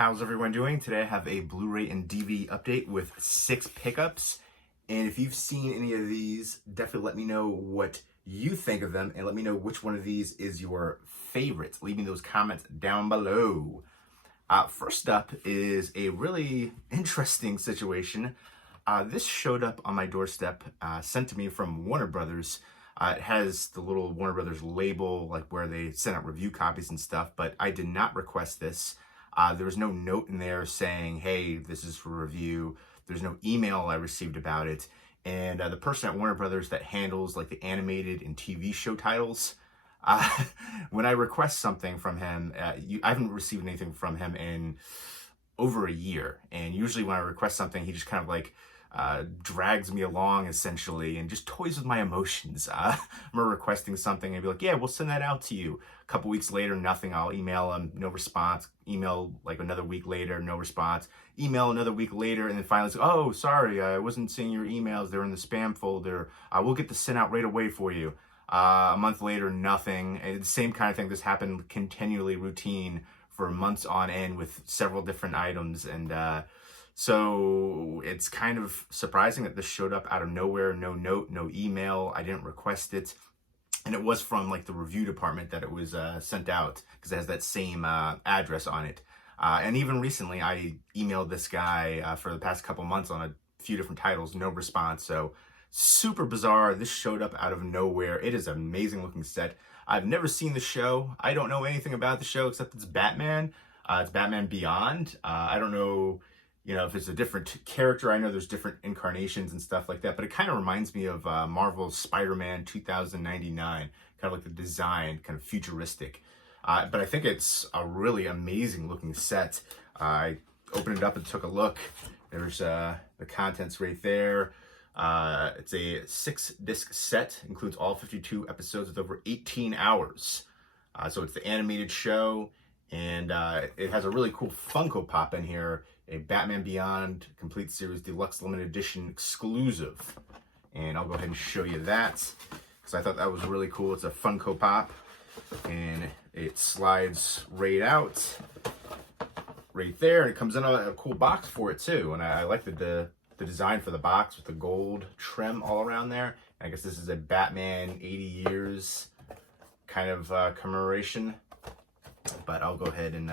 How's everyone doing? Today I have a Blu-ray and DVD update with 6 pickups. And if you've seen any of these, definitely let me know what you think of them and let me know which one of these is your favorite. Leave me those comments down below. First up is a really interesting situation. This showed up on my doorstep, sent to me from Warner Brothers. It has the little Warner Brothers label, like where they send out review copies and stuff, but I did not request this. There was no note in there saying, hey, this is for review. There's no email I received about it. And the person at Warner Brothers that handles like the animated and TV show titles, when I request something from him, I haven't received anything from him in over a year. And usually when I request something, he just kind of like drags me along essentially and just toys with my emotions. I'm requesting something and be like, yeah, we'll send that out to you. A couple weeks later, nothing. I'll email him, no response. Email like another week later, no response. Email another week later, and then finally say, oh, sorry, I wasn't seeing your emails. They're in the spam folder. We'll get this sent out right away for you. A month later, nothing. And the same kind of thing. This happened continually, routine for months on end with several different items. And so it's kind of surprising that this showed up out of nowhere. No note, no email. I didn't request it. And it was from like the review department that it was sent out because it has that same address on it. And even recently, I emailed this guy for the past couple months on a few different titles, no response. So super bizarre. This showed up out of nowhere. It is an amazing looking set. I've never seen the show. I don't know anything about the show except it's Batman. It's Batman Beyond. I don't know, if it's a different character. I know there's different incarnations and stuff like that, but it kind of reminds me of Marvel's Spider-Man 2099, kind of like the design, kind of futuristic. But I think it's a really amazing looking set. I opened it up and took a look. There's the contents right there. It's a 6-disc set, includes all 52 episodes with over 18 hours. So it's the animated show, and it has a really cool Funko Pop in here, a Batman Beyond Complete Series Deluxe Limited Edition exclusive. And I'll go ahead and show you that, because I thought that was really cool. It's a Funko Pop, and it slides right out, right there, and it comes in a cool box for it too. And I like the design for the box with the gold trim all around there. And I guess this is a Batman 80 years kind of commemoration. But I'll go ahead and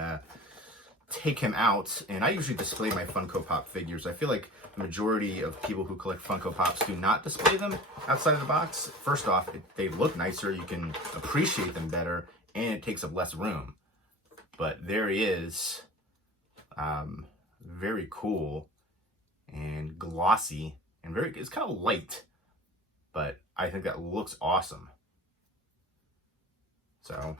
take him out. And I usually display my Funko Pop figures. I feel like the majority of people who collect Funko Pops do not display them outside of the box. First off, they look nicer. You can appreciate them better, and it takes up less room. But there he is. Very cool and glossy, and it's kind of light, but I think that looks awesome. So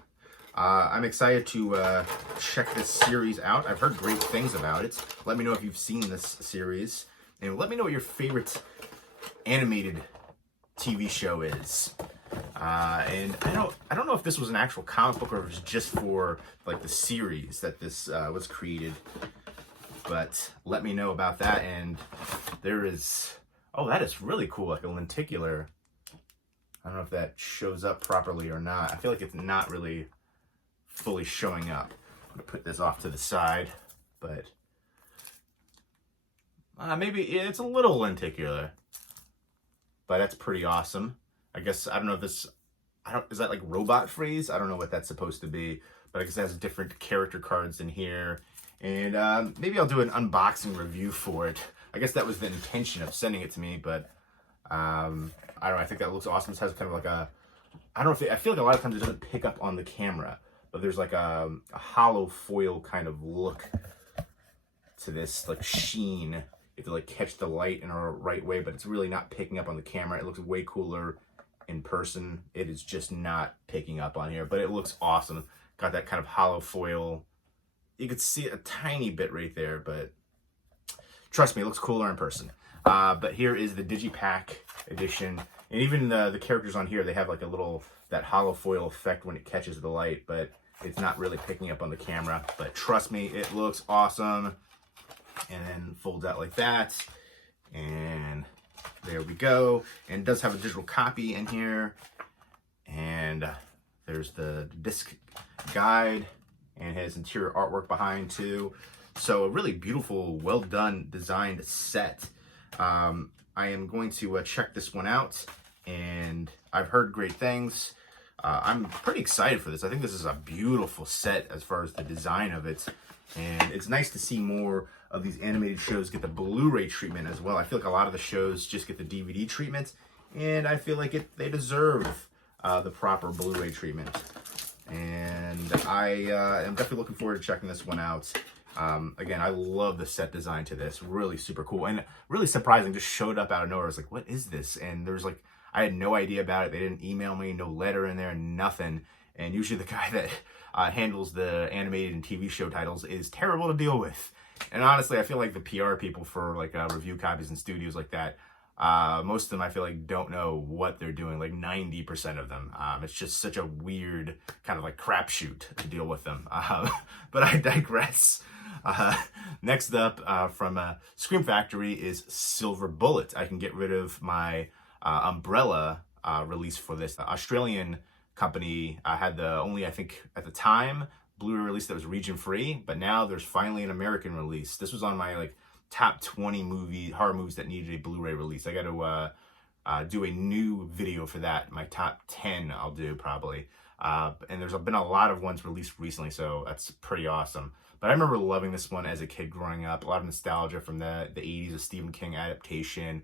I'm excited to check this series out. I've heard great things about it. Let me know if you've seen this series, and let me know what your favorite animated TV show is. And I don't know if this was an actual comic book or if it was just for like the series that this was created. But let me know about that. And there is, oh, that is really cool, like a lenticular. I don't know if that shows up properly or not. I feel like it's not really fully showing up. I'm gonna put this off to the side, but maybe it's a little lenticular, but that's pretty awesome. I guess, I don't know if this, is that like robot phrase? I don't know what that's supposed to be, but I guess it has different character cards in here. And maybe I'll do an unboxing review for it. I guess that was the intention of sending it to me, but I don't know. I think that looks awesome. It has kind of like a, I don't know if I feel like a lot of times it doesn't pick up on the camera, but there's like a hollow foil kind of look to this, like sheen. You have to like catch the light in a right way, but it's really not picking up on the camera. It looks way cooler in person. It is just not picking up on here, but it looks awesome. Got that kind of hollow foil. You could see a tiny bit right there, but trust me, it looks cooler in person. But here is the Digipack edition. And even the characters on here, they have like a little, that hollow foil effect when it catches the light, but it's not really picking up on the camera. But trust me, it looks awesome. And then folds out like that. And there we go. And it does have a digital copy in here. And there's the disc guide and has interior artwork behind too. So a really beautiful, well done, designed set. I am going to check this one out, and I've heard great things. I'm pretty excited for this. I think this is a beautiful set as far as the design of it. And it's nice to see more of these animated shows get the Blu-ray treatment as well. I feel like a lot of the shows just get the DVD treatment, and I feel like they deserve the proper Blu-ray treatment. And I am definitely looking forward to checking this one out. Again, I love the set design to this. Really super cool and really surprising. Just showed up out of nowhere. I was like, what is this? And there's like, I had no idea about it. They didn't email me, no letter in there, nothing. And usually the guy that handles the animated and TV show titles is terrible to deal with. And honestly, I feel like the PR people for like review copies and studios like that, most of them I feel like don't know what they're doing, like 90% of them. It's just such a weird kind of like crapshoot to deal with them. But I digress. Next up from Scream Factory is Silver Bullet. I can get rid of my Umbrella release for this. The Australian company had the only, I think at the time, Blu-ray release that was region free, but now there's finally an American release. This was on my like top 20 horror movies that needed a Blu-ray release. I got to do a new video for that. My top 10 I'll do probably. And there's been a lot of ones released recently, so that's pretty awesome. But I remember loving this one as a kid growing up. A lot of nostalgia from the 80s, a Stephen King adaptation.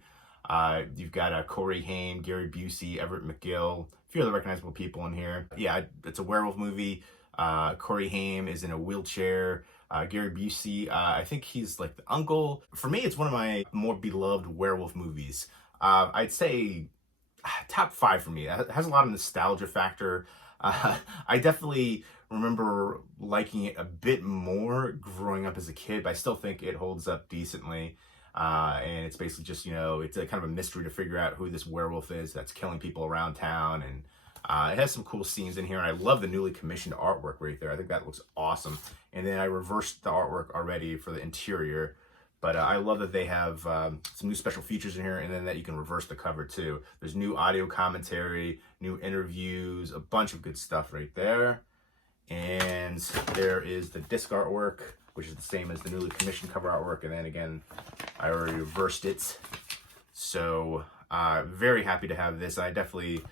You've got Corey Haim, Gary Busey, Everett McGill, a few other recognizable people in here. Yeah, it's a werewolf movie. Corey Haim is in a wheelchair. Gary Busey, I think he's like the uncle. For me, it's one of my more beloved werewolf movies. I'd say top 5 for me. It has a lot of nostalgia factor. I definitely remember liking it a bit more growing up as a kid, but I still think it holds up decently. And it's basically just, it's a kind of a mystery to figure out who this werewolf is that's killing people around town. And it has some cool scenes in here. And I love the newly commissioned artwork right there. I think that looks awesome. And then I reversed the artwork already for the interior. But I love that they have some new special features in here, and then that you can reverse the cover too. There's new audio commentary, new interviews, a bunch of good stuff right there. And there is the disc artwork, which is the same as the newly commissioned cover artwork. And then again, I already reversed it. So very happy to have this. I definitely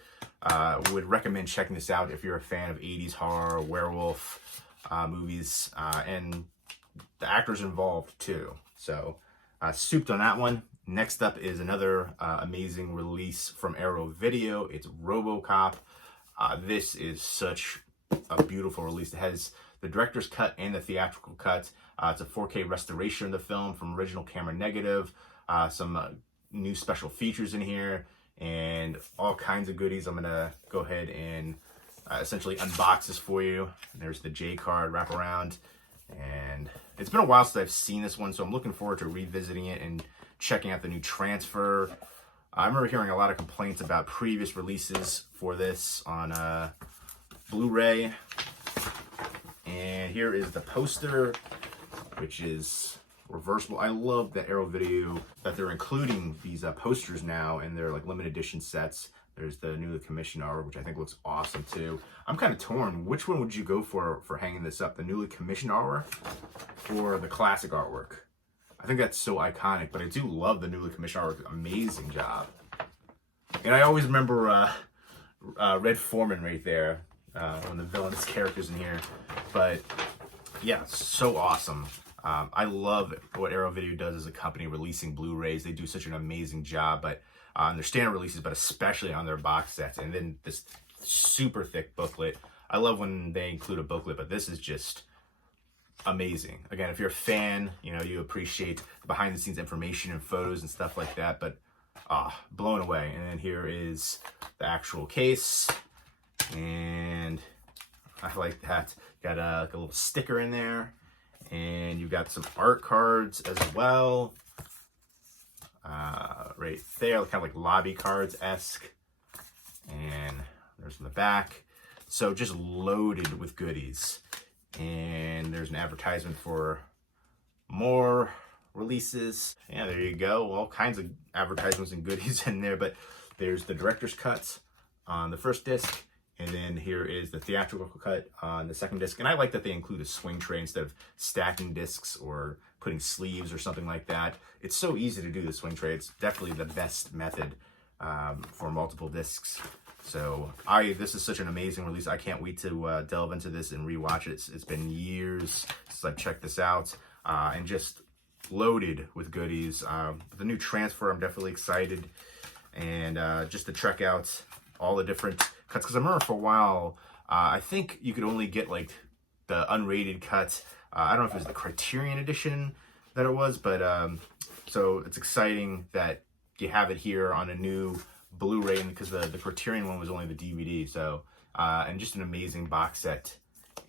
would recommend checking this out if you're a fan of 80s horror, werewolf movies, and the actors involved too. So souped on that one. Next up is another amazing release from Arrow Video. It's Robocop. This is such a beautiful release. It has the director's cut and the theatrical cut. It's a 4K restoration of the film from original camera negative. Some new special features in here and all kinds of goodies. I'm gonna go ahead and essentially unbox this for you. There's the J card wraparound, and it's been a while since I've seen this one, so I'm looking forward to revisiting it and checking out the new transfer. I remember hearing a lot of complaints about previous releases for this on Blu-ray. And here is the poster, which is reversible. I love that Arrow Video that they're including these posters now in their like limited edition sets. There's the newly commissioned artwork, which I think looks awesome too. I'm kind of torn. Which one would you go for hanging this up? The newly commissioned artwork or the classic artwork? I think that's so iconic, but I do love the newly commissioned artwork. Amazing job. And I always remember Red Foreman right there, one of the villainous characters in here. But yeah, so awesome. I love what Arrow Video does as a company releasing Blu-rays. They do such an amazing job, but on their standard releases, but especially on their box sets. And then this super thick booklet. I love when they include a booklet, but this is just amazing. Again, if you're a fan, you appreciate the behind the scenes information and photos and stuff like that, but blown away. And then here is the actual case, and I like that. Got a little sticker in there, and you've got some art cards as well. Right there, kind of like lobby cards-esque. And there's in the back. So just loaded with goodies. And there's an advertisement for more releases. Yeah, there you go. All kinds of advertisements and goodies in there. But there's the director's cuts on the first disc. And then here is the theatrical cut on the second disc. And I like that they include a swing tray instead of stacking discs or putting sleeves or something like that. It's so easy to do the swing tray. It's definitely the best method for multiple discs. So this is such an amazing release. I can't wait to delve into this and rewatch it. It's been years since I've checked this out, and just loaded with goodies. The new transfer, I'm definitely excited, and just to check out all the different cuts, because I remember for a while, I think you could only get like the unrated cut. I don't know if it was the Criterion edition that it was, but so it's exciting that you have it here on a new Blu-ray, because the Criterion one was only the DVD. So and just an amazing box set.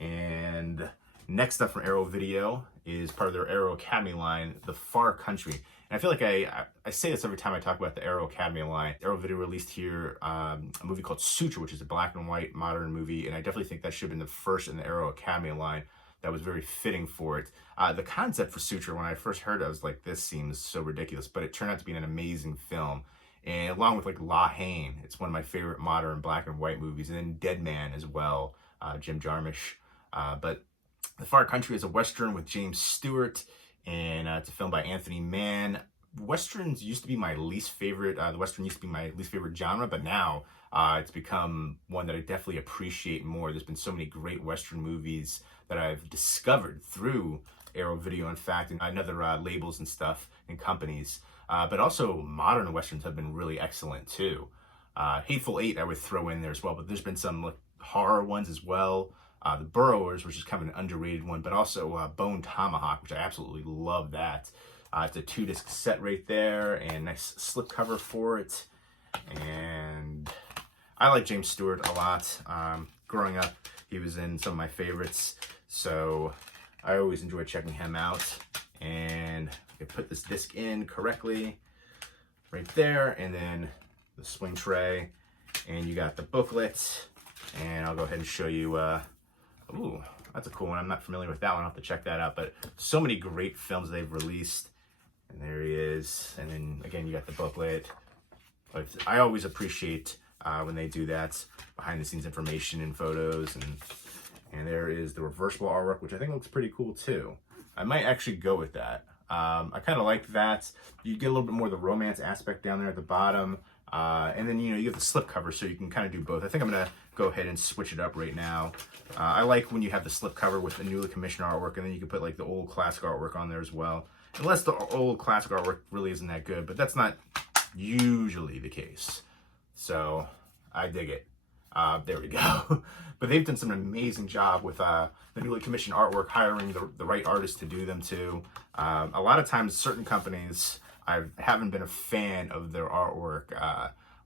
And next up from Arrow Video is part of their Arrow Academy line, The Far Country. And I feel like I say this every time I talk about the Arrow Academy line. Arrow Video released here a movie called Suture, which is a black and white modern movie, and I definitely think that should have been the first in the Arrow Academy line. That was very fitting for it. The concept for Suture, when I first heard it, I was like, this seems so ridiculous, but it turned out to be an amazing film. And along with like La Haine, it's one of my favorite modern black and white movies, and then Dead Man as well, Jim Jarmusch. But The Far Country is a Western with James Stewart, and it's a film by Anthony Mann. Westerns used to be my least favorite, the Western used to be my least favorite genre, but now it's become one that I definitely appreciate more. There's been so many great Western movies that I've discovered through Arrow Video, in fact, and other labels and stuff and companies. But also modern Westerns have been really excellent too. Hateful Eight I would throw in there as well, but there's been some like horror ones as well. The Burrowers, which is kind of an underrated one, but also Bone Tomahawk, which I absolutely love that. It's a 2-disc set right there, and nice slipcover for it. And I like James Stewart a lot. Growing up, he was in some of my favorites, so I always enjoy checking him out. And I put this disc in correctly right there, and then the swing tray, and you got the booklet, and I'll go ahead and show you. Ooh, that's a cool one. I'm not familiar with that one. I'll have to check that out. But so many great films they've released. And there he is. And then again, you got the booklet. But I always appreciate when they do that, behind the scenes information and photos. And there is the reversible artwork, which I think looks pretty cool too. I might actually go with that. I kind of like that. You get a little bit more of the romance aspect down there at the bottom. And then, you get the slipcover, so you can kind of do both. I think I'm going to go ahead and switch it up right now. I like when you have the slipcover with the newly commissioned artwork, and then you can put like the old classic artwork on there as well. Unless the old classic artwork really isn't that good, but that's not usually the case. So I dig it. There we go. But they've done some amazing job with the newly commissioned artwork, hiring the right artists to do them too. A lot of times, certain companies, I haven't been a fan of their artwork.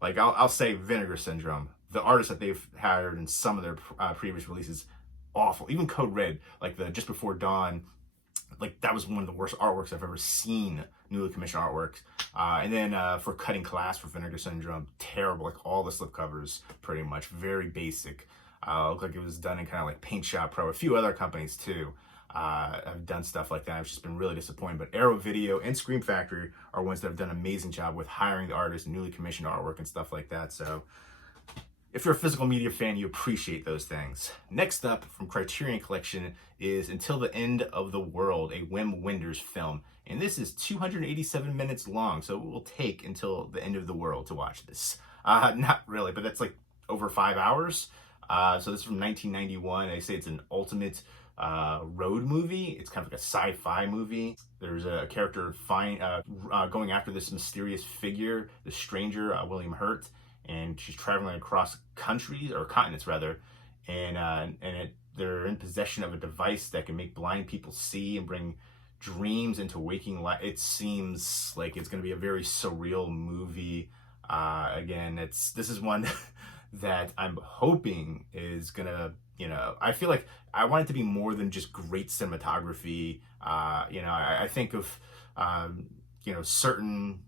Like I'll say Vinegar Syndrome. The artists that they've hired in some of their previous releases, awful. Even Code Red, like the Just Before Dawn, like that was one of the worst artworks I've ever seen, newly commissioned artworks. And then for Cutting Class for Vinegar Syndrome, terrible. Like all the slipcovers, pretty much very basic. Looked like it was done in kind of like Paint Shop Pro. A few other companies too have done stuff like that. I've just been really disappointed. But Arrow Video and Scream Factory are ones that have done an amazing job with hiring the artists and newly commissioned artwork and stuff like that. So if you're a physical media fan, you appreciate those things. Next up from Criterion Collection is Until the End of the World, a Wim Wenders film. And this is 287 minutes long, so it will take until the end of the world to watch this. Not really, but that's like over 5 hours. So this is from 1991. They say it's an ultimate road movie. It's kind of like a sci-fi movie. There's a character going after this mysterious figure, the stranger, William Hurt, and she's traveling across countries, or continents rather, and they're in possession of a device that can make blind people see and bring dreams into waking life. It seems like it's going to be a very surreal movie. Again, this is one that I'm hoping is gonna, I feel like I want it to be more than just great cinematography. I think of, certain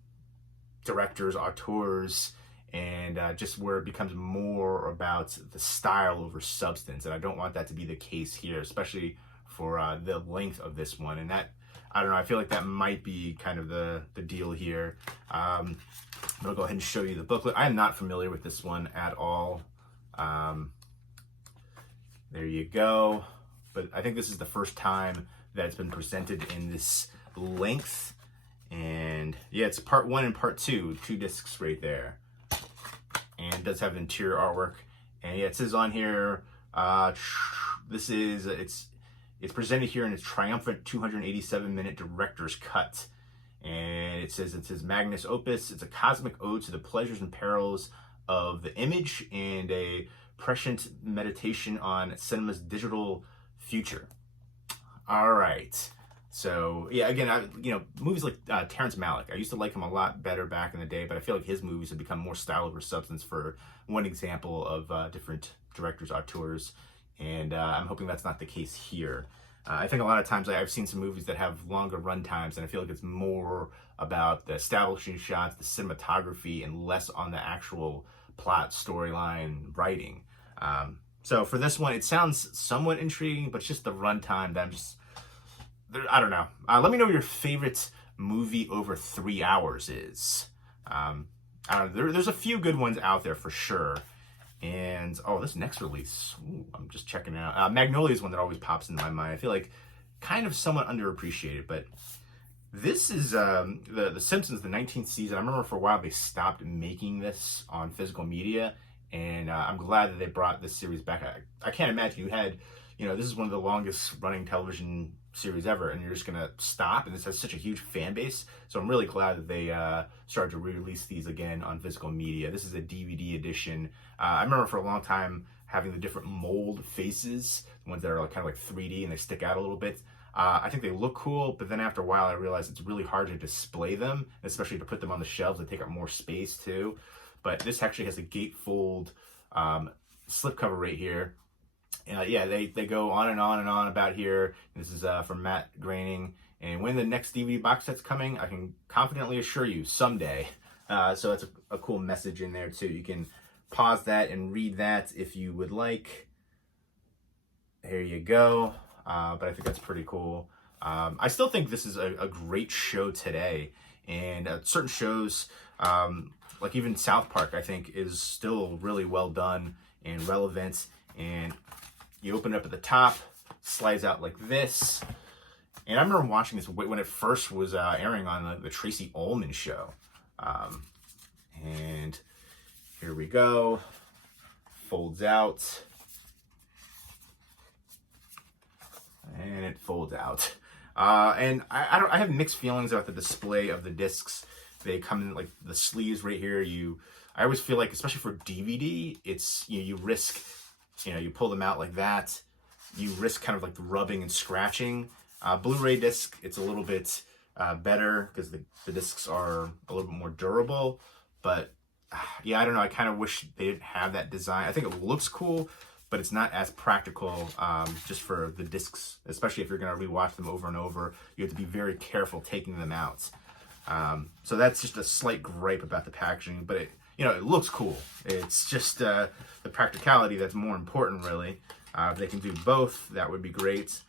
directors, auteurs, and just where it becomes more about the style over substance. And I don't want that to be the case here, especially for the length of this one. And that, I don't know, I feel like that might be kind of the deal here. But I'll go ahead and show you the booklet. I am not familiar with this one at all. There you go. But I think this is the first time that it's been presented in this length. And yeah, it's part 1 and part 2, 2 discs right there. And it does have interior artwork. And yeah, it says on here, this is, it's presented here in its triumphant 287-minute director's cut. And it says Magnus Opus. It's a cosmic ode to the pleasures and perils of the image and a prescient meditation on cinema's digital future. All right. So yeah, again, movies like Terrence Malick, I used to like him a lot better back in the day, but I feel like his movies have become more style over substance, for one example of different directors' auteurs, and I'm hoping that's not the case here. I think a lot of times I've seen some movies that have longer run times, and I feel like it's more about the establishing shots, the cinematography, and less on the actual plot, storyline, writing. So for this one, it sounds somewhat intriguing, but it's just the runtime that I don't know. Let me know what your favorite movie over 3 hours is. I don't know. There's a few good ones out there for sure. And, oh, this next release, ooh, I'm just checking it out. Magnolia is one that always pops into my mind. I feel like kind of somewhat underappreciated, but this is the Simpsons, the 19th season. I remember for a while they stopped making this on physical media, and I'm glad that they brought this series back. I can't imagine you had, this is one of the longest running television series ever, and you're just gonna stop, and this has such a huge fan base. So I'm really glad that they started to re-release these again on physical media. This is a DVD edition. I remember for a long time having the different mold faces, the ones that are kind of like 3D and they stick out a little bit. I think they look cool, but then after a while I realized it's really hard to display them, especially to put them on the shelves. They take up more space too. But this actually has a gatefold slipcover right here. Yeah, they go on and on and on about here. This is from Matt Groening. And when the next DVD box set's coming, I can confidently assure you, someday. So it's a cool message in there too. You can pause that and read that if you would like. There you go. But I think that's pretty cool. I still think this is a great show today. And certain shows, like even South Park, I think is still really well done and relevant. And you open it up at the top, slides out like this. And I remember watching this when it first was airing on the Tracy Ullman show. And here we go. Folds out. And it folds out. And I have mixed feelings about the display of the discs. They come in like the sleeves right here. I always feel like, especially for DVD, it's you risk, you pull them out like that. You risk kind of like rubbing and scratching. Blu-ray disc, it's a little bit better because the discs are a little bit more durable. But yeah, I don't know. I kind of wish they didn't have that design. I think it looks cool, but it's not as practical just for the discs, especially if you're going to rewatch them over and over. You have to be very careful taking them out. So that's just a slight gripe about the packaging, but it looks cool. It's just the practicality that's more important, really. If they can do both, that would be great.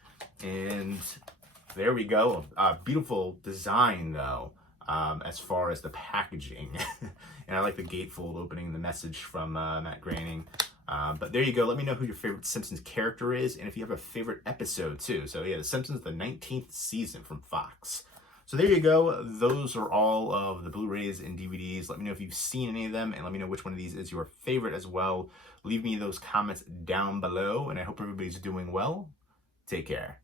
And there we go. Beautiful design, though, as far as the packaging. And I like the gatefold opening, the message from Matt Groening. But there you go. Let me know who your favorite Simpsons character is, and if you have a favorite episode, too. So yeah, The Simpsons, the 19th season from Fox. So there you go. Those are all of the Blu-rays and DVDs. Let me know if you've seen any of them, and let me know which one of these is your favorite as well. Leave me those comments down below, and I hope everybody's doing well. Take care.